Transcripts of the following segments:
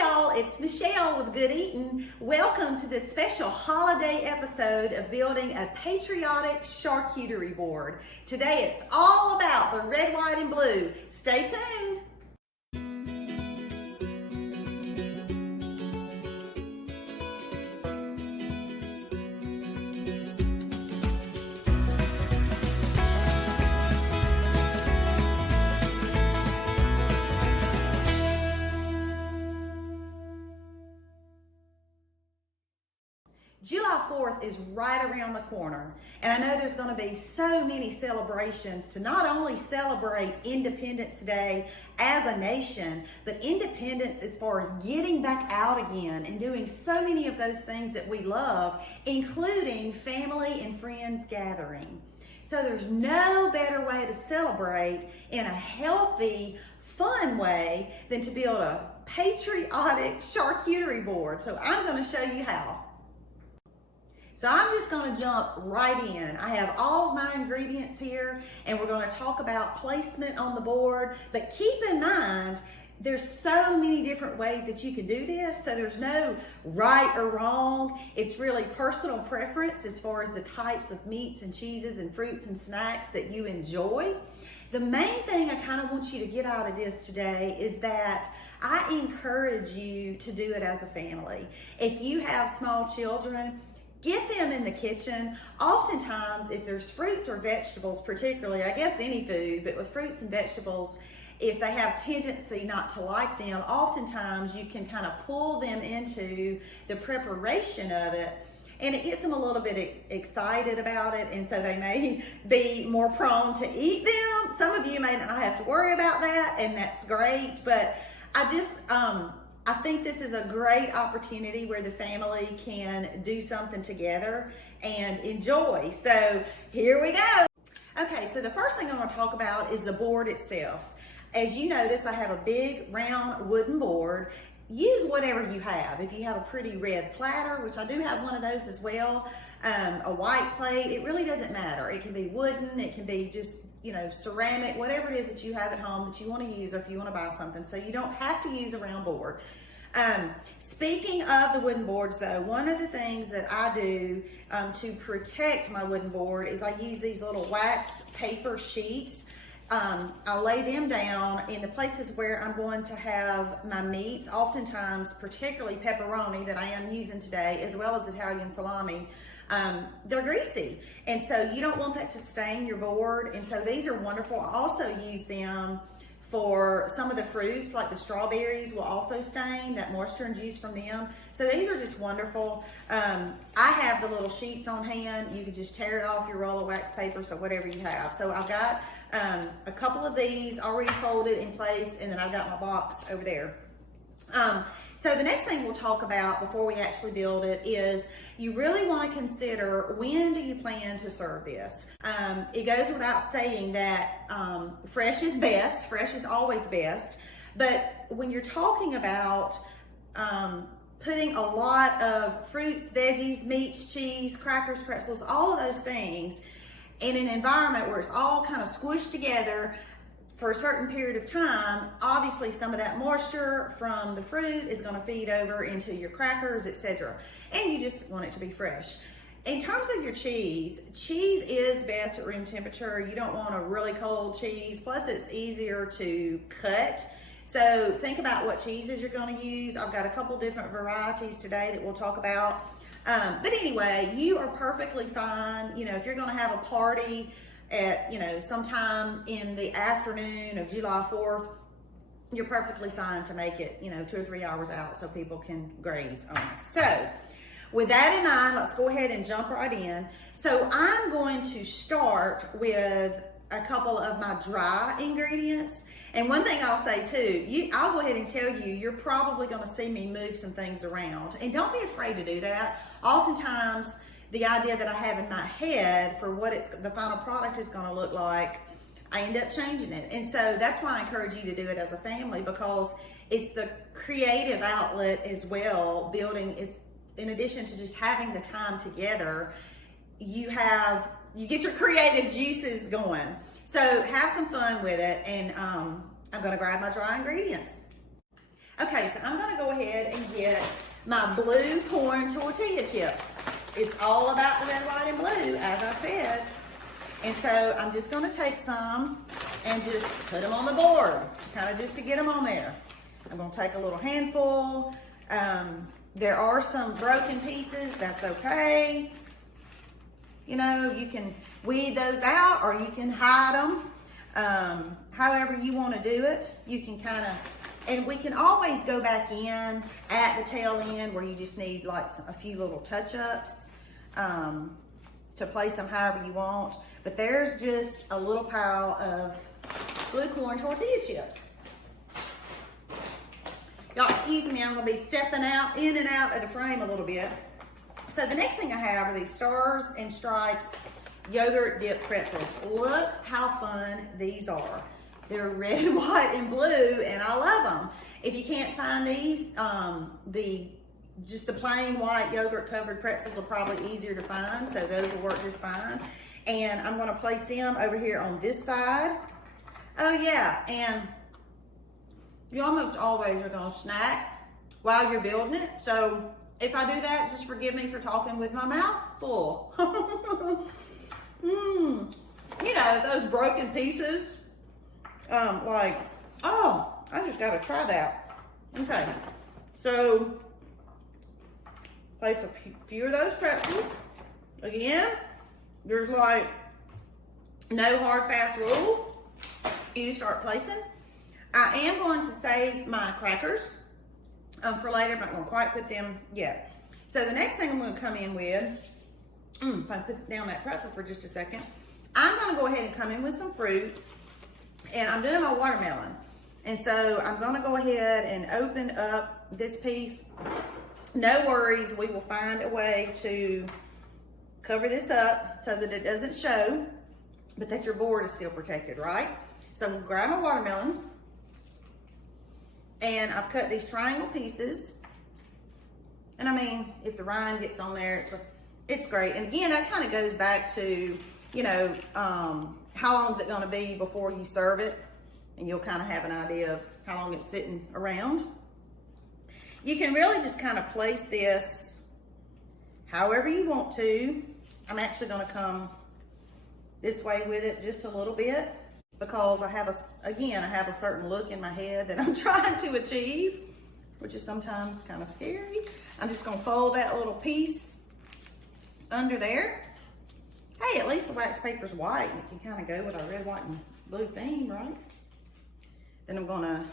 y'all, it's Michelle with Good Eatin. Welcome to this special holiday episode of building a patriotic charcuterie board. Today it's all about the red, white, and blue. Stay tuned. July 4th is right around the corner, and I know there's going to be so many celebrations to not only celebrate Independence Day as a nation, but independence as far as getting back out again and doing so many of those things that we love, including family and friends gathering. So there's no better way to celebrate in a healthy, fun way than to build a patriotic charcuterie board. So I'm going to show you how. So I'm just going to jump right in. I have all of my ingredients here, and we're going to talk about placement on the board. But keep in mind, there's so many different ways that you can do this, so there's no right or wrong. It's really personal preference as far as the types of meats and cheeses and fruits and snacks that you enjoy. The main thing I kind of want you to get out of this today is that I encourage you to do it as a family. If you have small children, get them in the kitchen. Oftentimes, if there's fruits or vegetables, particularly, I guess any food, but with fruits and vegetables, if they have tendency not to like them, oftentimes you can kind of pull them into the preparation of it, and it gets them a little bit excited about it, and so they may be more prone to eat them. Some of you may not have to worry about that, and that's great, but I think this is a great opportunity where the family can do something together and enjoy. So here we go. Okay, so the first thing I'm going to talk about is the board itself. As you notice, I have a big round wooden board. Use whatever you have. If you have a pretty red platter, which I do have one of those as well, a white plate, it really doesn't matter. It can be wooden, it can be just, ceramic, whatever it is that you have at home that you want to use, or if you want to buy something. So you don't have to use a round board. Speaking of the wooden boards though, one of the things that I do to protect my wooden board is I use these little wax paper sheets. I lay them down in the places where I'm going to have my meats, oftentimes particularly pepperoni that I am using today, as well as Italian salami. They're greasy, and so you don't want that to stain your board, and so these are wonderful. I also use them for some of the fruits, like the strawberries will also stain, that moisture and juice from them. So these are just wonderful. I have the little sheets on hand. You can just tear it off your roll of wax paper, so whatever you have. So I've got a couple of these already folded in place, and then I've got my box over there. So the next thing we'll talk about before we actually build it is you really want to consider, when do you plan to serve this? It goes without saying that fresh is best, fresh is always best, but when you're talking about putting a lot of fruits, veggies, meats, cheese, crackers, pretzels, all of those things in an environment where it's all kind of squished together for a certain period of time, obviously some of that moisture from the fruit is going to feed over into your crackers, etc. And you just want it to be fresh. In terms of your cheese is best at room temperature. You don't want a really cold cheese, plus it's easier to cut. So think about what cheeses you're going to use. I've got a couple different varieties today that we'll talk about. But anyway, you are perfectly fine. If you're going to have a party at, sometime in the afternoon of July 4th, you're perfectly fine to make it, 2 or 3 hours out so people can graze on it. So with that in mind, let's go ahead and jump right in. So I'm going to start with a couple of my dry ingredients. And one thing I'll say too, I'll go ahead and tell you, you're probably going to see me move some things around. And don't be afraid to do that. Oftentimes, the idea that I have in my head for what the final product is going to look like, I end up changing it. And so that's why I encourage you to do it as a family, because it's the creative outlet as well. Building is, in addition to just having the time together, you get your creative juices going. So have some fun with it, and I'm going to grab my dry ingredients. Okay, so I'm going to go ahead and get my blue corn tortilla chips. It's all about the red, white, and blue, as I said. And so I'm just gonna take some and just put them on the board, kind of just to get them on there. I'm gonna take a little handful. There are some broken pieces, that's okay. You know, you can weed those out or you can hide them. However you wanna do it, you can kind of, and we can always go back in at the tail end where you just need like a few little touch-ups to place them however you want. But there's just a little pile of blue corn tortilla chips. Y'all excuse me, I'm gonna be stepping out, in and out of the frame a little bit. So the next thing I have are these Stars and Stripes yogurt dip pretzels. Look how fun these are. They're red, white, and blue, and I love them. If you can't find these, just the plain white yogurt covered pretzels are probably easier to find, so those will work just fine. And I'm gonna place them over here on this side. Oh yeah, and you almost always are gonna snack while you're building it. So if I do that, just forgive me for talking with my mouth full. You know, those broken pieces, like, oh, I just gotta try that. Okay, so place a few of those pretzels. Again, there's like no hard fast rule. You start placing. I am going to save my crackers for later. I'm not going to quite put them yet. So the next thing I'm going to come in with, if I put down that pretzel for just a second, I'm going to go ahead and come in with some fruit, and I'm doing my watermelon. And so I'm going to go ahead and open up this piece. No worries, we will find a way to cover this up so that it doesn't show, but that your board is still protected, right? So I'm gonna grab my watermelon, and I've cut these triangle pieces. And I mean, if the rind gets on there, it's great. And again, that kind of goes back to, you know, how long is it gonna be before you serve it? And you'll kind of have an idea of how long it's sitting around. You can really just kind of place this however you want to. I'm actually gonna come this way with it just a little bit because I have a certain look in my head that I'm trying to achieve, which is sometimes kind of scary. I'm just gonna fold that little piece under there. Hey, at least the wax paper's white and it can kind of go with our red, white, and blue theme, right? Then I'm gonna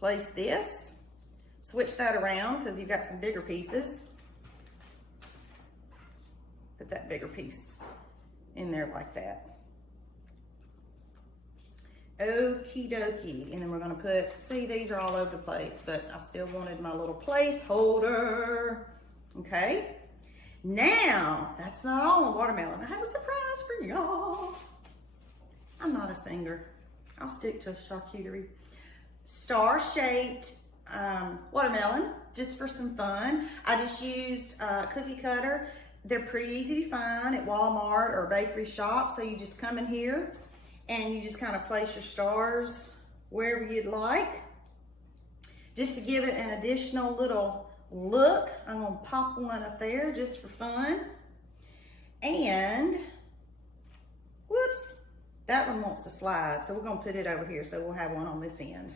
place this. Switch that around because you've got some bigger pieces. Put that bigger piece in there like that. Okie dokie. And then we're gonna put, see, these are all over the place, but I still wanted my little placeholder. Okay. Now, that's not all the watermelon. I have a surprise for y'all. I'm not a singer. I'll stick to charcuterie. Star-shaped watermelon, just for some fun. I just used a cookie cutter. They're pretty easy to find at Walmart or bakery shop. So you just come in here and you just kind of place your stars wherever you'd like. Just to give it an additional little look, I'm gonna pop one up there just for fun. And, whoops, that one wants to slide. So we're gonna put it over here. So we'll have one on this end.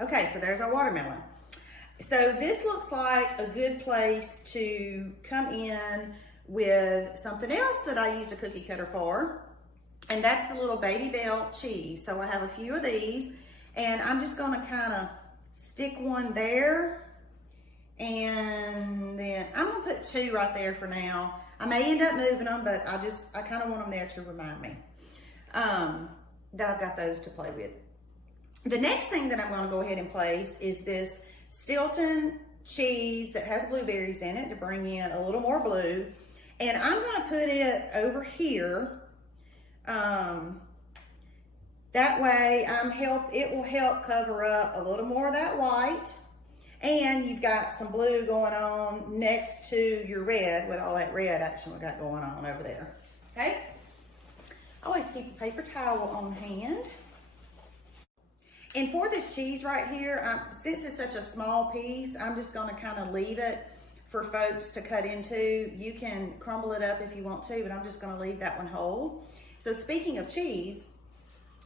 Okay, so there's our watermelon. So this looks like a good place to come in with something else that I use a cookie cutter for, and that's the little Baby Bell cheese. So I have a few of these, and I'm just gonna kind of stick one there, and then I'm gonna put two right there for now. I may end up moving them, but I kind of want them there to remind me that I've got those to play with. The next thing that I'm going to go ahead and place is this Stilton cheese that has blueberries in it to bring in a little more blue. And I'm going to put it over here. That way it will help cover up a little more of that white. And you've got some blue going on next to your red with all that red action we got going on over there. Okay? Always keep a paper towel on hand. And for this cheese right here, since it's such a small piece, I'm just gonna kind of leave it for folks to cut into. You can crumble it up if you want to, but I'm just gonna leave that one whole. So speaking of cheese,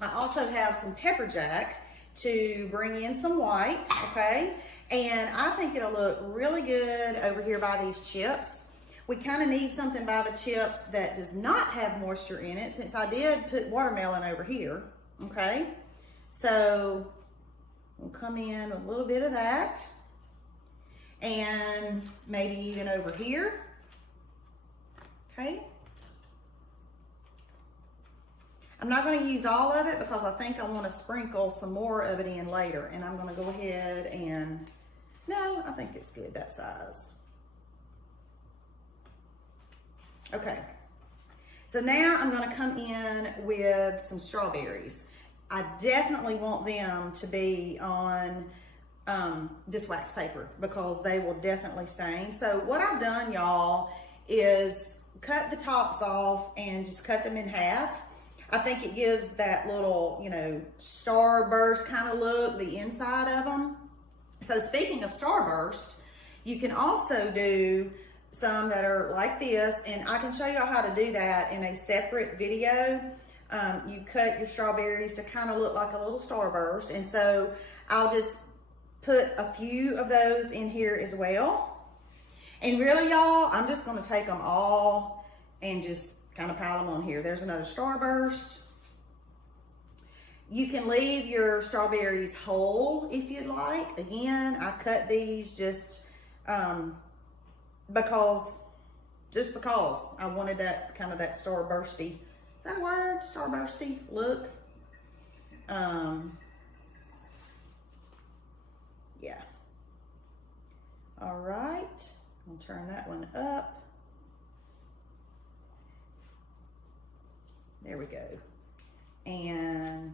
I also have some pepper jack to bring in some white, okay? And I think it'll look really good over here by these chips. We kind of need something by the chips that does not have moisture in it, since I did put watermelon over here, okay? So we'll come in with a little bit of that, and maybe even over here, okay? I'm not going to use all of it because I think I want to sprinkle some more of it in later, and I'm going to go ahead and, no, I think it's good that size. Okay, so now I'm going to come in with some strawberries. I definitely want them to be on this wax paper because they will definitely stain. So what I've done, y'all, is cut the tops off and just cut them in half. I think it gives that little, you know, starburst kind of look, the inside of them. So speaking of starburst, you can also do some that are like this, and I can show y'all how to do that in a separate video. You cut your strawberries to kind of look like a little starburst, and so I'll just put a few of those in here as well. And really, y'all, I'm just going to take them all and just kind of pile them on here. There's another starburst. You can leave your strawberries whole if you'd like. Again, I cut these just because I wanted that kind of that starbursty, is that a word? Starbursty look. Yeah. All right, I'll turn that one up. There we go. And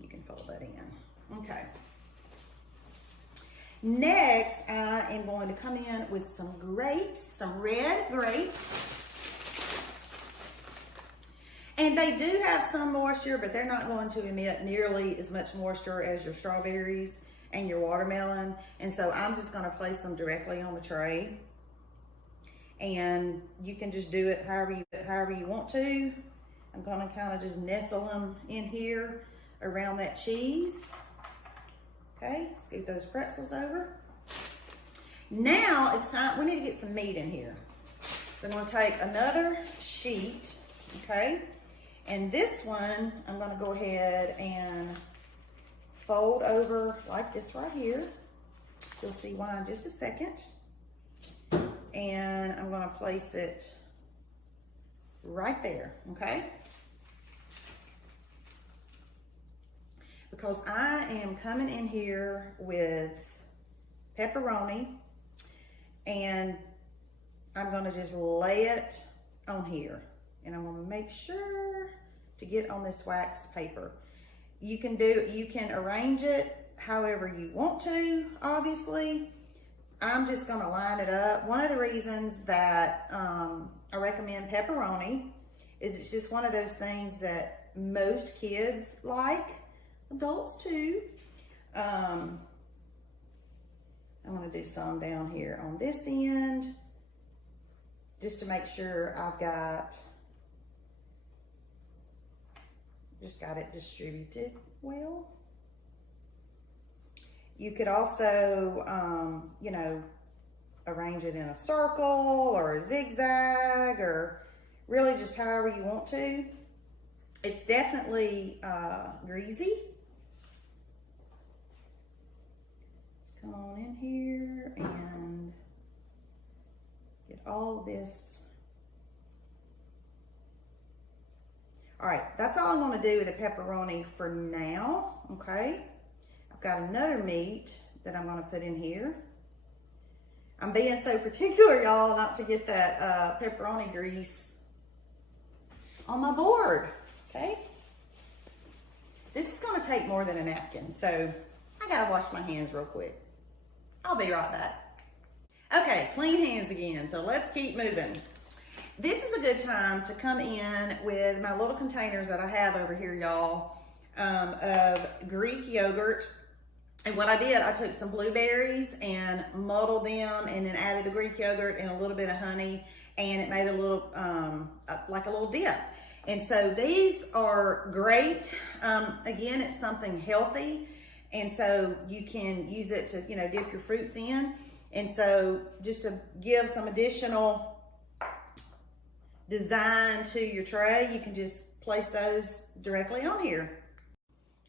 you can fold that in. Okay. Next, I am going to come in with some grapes, some red grapes. And they do have some moisture, but they're not going to emit nearly as much moisture as your strawberries and your watermelon. And so I'm just going to place them directly on the tray. And you can just do it however you want to. I'm going to kind of just nestle them in here around that cheese. Okay, scoot those pretzels over. Now it's time, we need to get some meat in here. So I'm going to take another sheet, okay? And this one, I'm going to go ahead and fold over like this right here. You'll see why in just a second. And I'm going to place it right there, okay? Because I am coming in here with pepperoni, and I'm going to just lay it on here. And I'm going to make sure to get on this wax paper. You can arrange it however you want to, obviously. I'm just going to line it up. One of the reasons that I recommend pepperoni is it's just one of those things that most kids like, adults too. I'm going to do some down here on this end just to make sure I've got it distributed well. You could also, you know, arrange it in a circle or a zigzag, or really just however you want to. It's definitely greasy. Just come on in here and get all of this. All right, that's all I'm going to do with the pepperoni for now, okay? I've got another meat that I'm going to put in here. I'm being so particular, y'all, not to get that pepperoni grease on my board, okay? This is going to take more than a napkin, so I got to wash my hands real quick. I'll be right back. Okay, clean hands again, so let's keep moving. This is a good time to come in with my little containers that I have over here, y'all. of Greek yogurt. And what I did, I took some blueberries and muddled them and then added the Greek yogurt and a little bit of honey, and it made a little, like a little dip. And so these are great. Again, it's something healthy. And so you can use it to, dip your fruits in. And so just to give some additional design to your tray, you can just place those directly on here.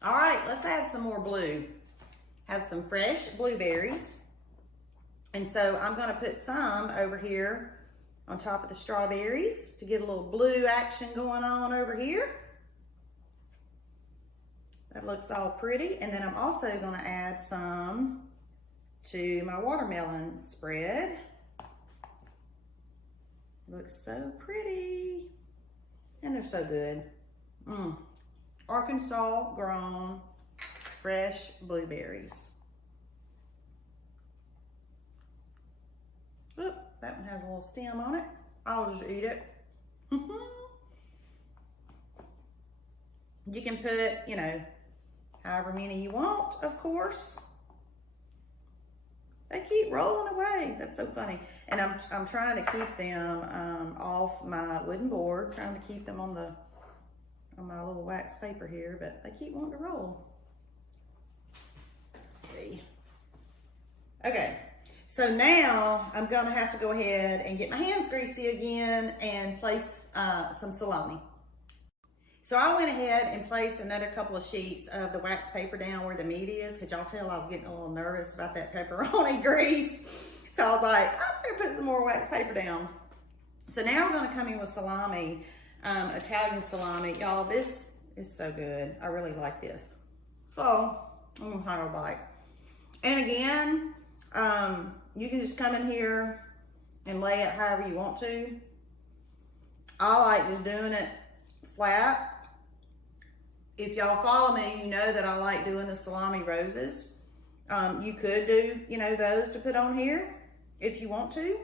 All right, let's add some more blue. Have some fresh blueberries. And so I'm gonna put some over here on top of the strawberries to get a little blue action going on over here. That looks all pretty. And then I'm also gonna add some to my watermelon spread. Looks so pretty. And they're so good. Arkansas grown fresh blueberries. Oop, that one has a little stem on it. I'll just eat it. You can put, however many you want, of course. They keep rolling away. That's so funny. And I'm trying to keep them off my wooden board, trying to keep them on my little wax paper here, but they keep wanting to roll. Let's see. Okay, so now I'm gonna have to go ahead and get my hands greasy again and place some salami. So I went ahead and placed another couple of sheets of the wax paper down where the meat is. Could y'all tell I was getting a little nervous about that pepperoni grease? So I was like, I'm gonna put some more wax paper down. So now we're gonna come in with salami, Italian salami. Y'all, this is so good. I really like this. So I'm gonna have a bite. And again, you can just come in here and lay it however you want to. I like just doing it flat. If y'all follow me, you know that I like doing the salami roses. You could do, those to put on here if you want to.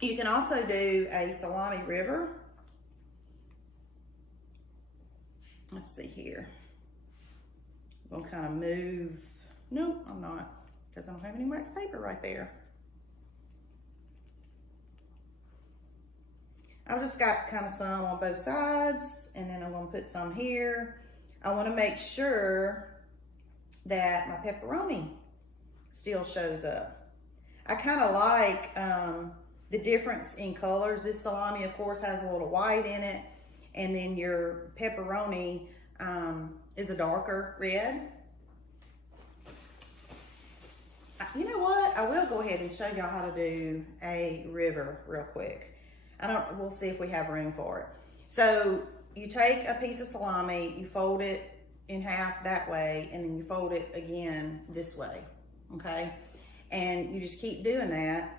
You can also do a salami river. Let's see here. I'm gonna kind of move. Nope, I'm not, because I don't have any wax paper right there. I've just got kind of some on both sides, and then I'm gonna put some here. I wanna make sure that my pepperoni still shows up. I kind of like the difference in colors. This salami, of course, has a little white in it, and then your pepperoni is a darker red. You know what? I will go ahead and show y'all how to do a river real quick. We'll see if we have room for it. So you take a piece of salami, you fold it in half that way, and then you fold it again this way, okay? And you just keep doing that.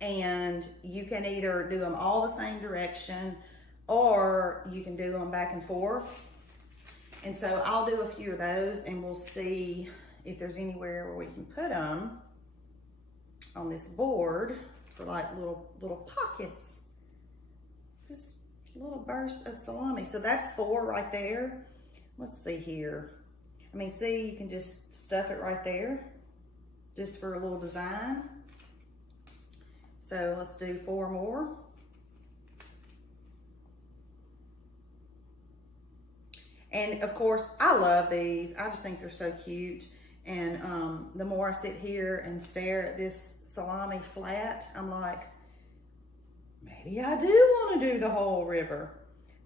And you can either do them all the same direction, or you can do them back and forth. And so I'll do a few of those, and we'll see if there's anywhere where we can put them on this board for like little pockets, just a little burst of salami. So that's 4 right there. Let's see here. See, you can just stuff it right there just for a little design. So let's do 4 more. And of course, I love these. I just think they're so cute. And the more I sit here and stare at this salami flat, I'm like, maybe I do want to do the whole river.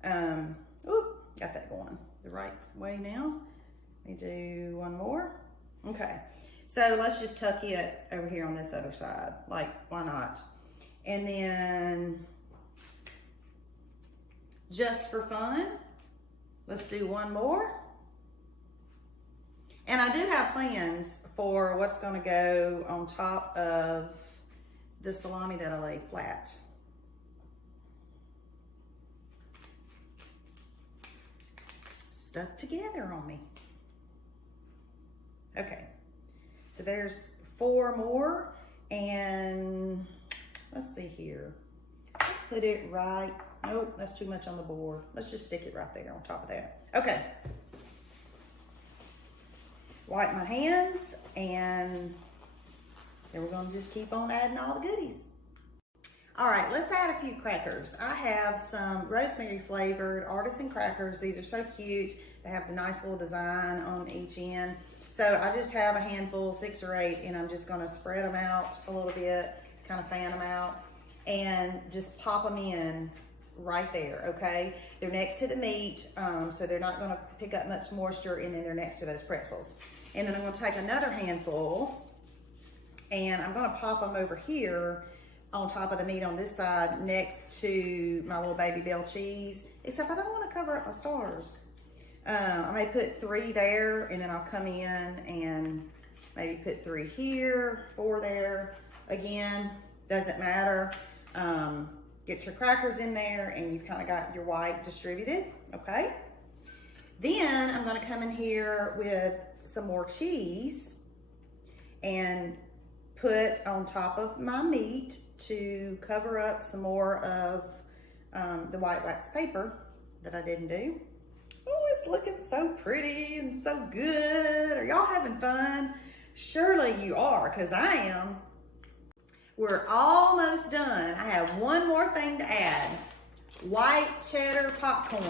Oop, got that going the right way now. Let me do one more. Okay, so let's just tuck it over here on this other side. Like, why not? And then, just for fun, let's do one more. And I do have plans for what's gonna go on top of the salami that I laid flat. Stuck together on me. Okay, so there's 4 more, and let's see here. Let's put it right. Nope, that's too much on the board. Let's just stick it right there on top of that. Okay. Wipe my hands, and then we're gonna just keep on adding all the goodies. All right, let's add a few crackers. I have some rosemary flavored artisan crackers. These are so cute. They have the nice little design on each end. So I just have a handful, 6 or 8, and I'm just gonna spread them out a little bit, kind of fan them out, and just pop them in right there, okay? They're next to the meat, so they're not gonna pick up much moisture, and then they're next to those pretzels. And then I'm gonna take another handful, and I'm gonna pop them over here on top of the meat on this side next to my little baby bell cheese, except I don't wanna cover up my stars. I may put 3 there, and then I'll come in and maybe put 3 here, 4 there. Again, doesn't matter. Get your crackers in there, and you've kind of got your white distributed, okay? Then I'm gonna come in here with some more cheese and put on top of my meat to cover up some more of the white wax paper that I didn't do. Oh, it's looking so pretty and so good. Are y'all having fun? Surely you are, because I am. We're almost done. I have one more thing to add. White cheddar popcorn.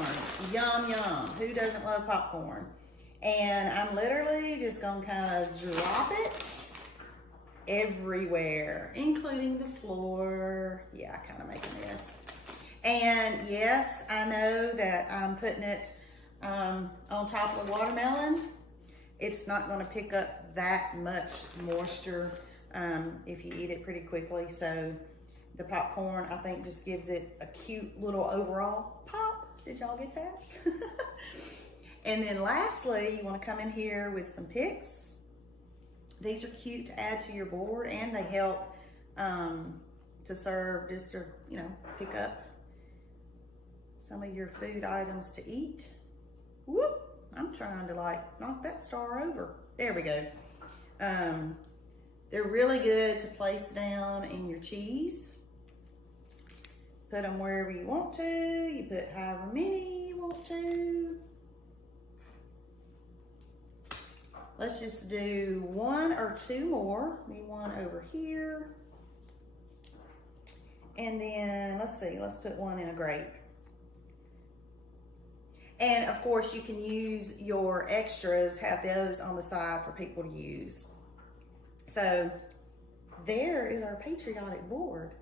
Yum, yum. Who doesn't love popcorn? And I'm literally just gonna kind of drop it everywhere, including the floor. Yeah, I kind of make a mess. And yes, I know that I'm putting it on top of the watermelon. It's not going to pick up that much moisture if you eat it pretty quickly. So the popcorn, I think, just gives it a cute little overall pop. Did y'all get that? And then lastly, you want to come in here with some picks. These are cute to add to your board, and they help to serve, just to, you know, pick up some of your food items to eat. Whoop, I'm trying to like knock that star over. There we go. They're really good to place down in your cheese. Put them wherever you want to. You put however many you want to. Let's just do 1 or 2 more. Maybe 1 over here. And then, let's see, let's put 1 in a grape. And of course, you can use your extras, have those on the side for people to use. So there is our patriotic board.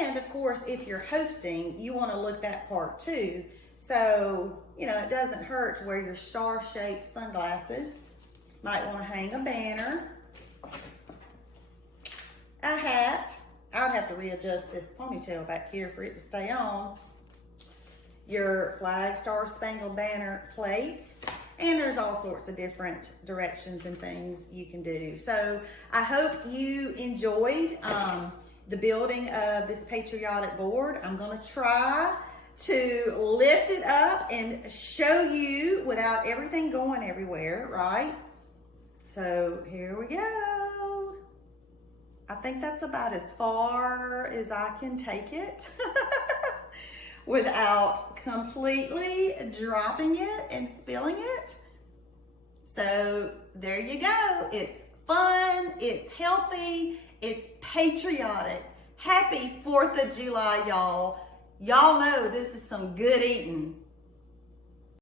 And of course, if you're hosting, you want to look that part too. So, you know, it doesn't hurt to wear your star-shaped sunglasses. Might want to hang a banner, a hat. I would have to readjust this ponytail back here for it to stay on. Your flag, Star Spangled Banner plates, and there's all sorts of different directions and things you can do. So I hope you enjoyed the building of this patriotic board. I'm going to try to lift it up and show you without everything going everywhere, right? So here we go. I think that's about as far as I can take it without completely dropping it and spilling it. So there you go. It's fun, it's healthy, it's patriotic. Happy 4th of July, y'all. Y'all know this is some good eating.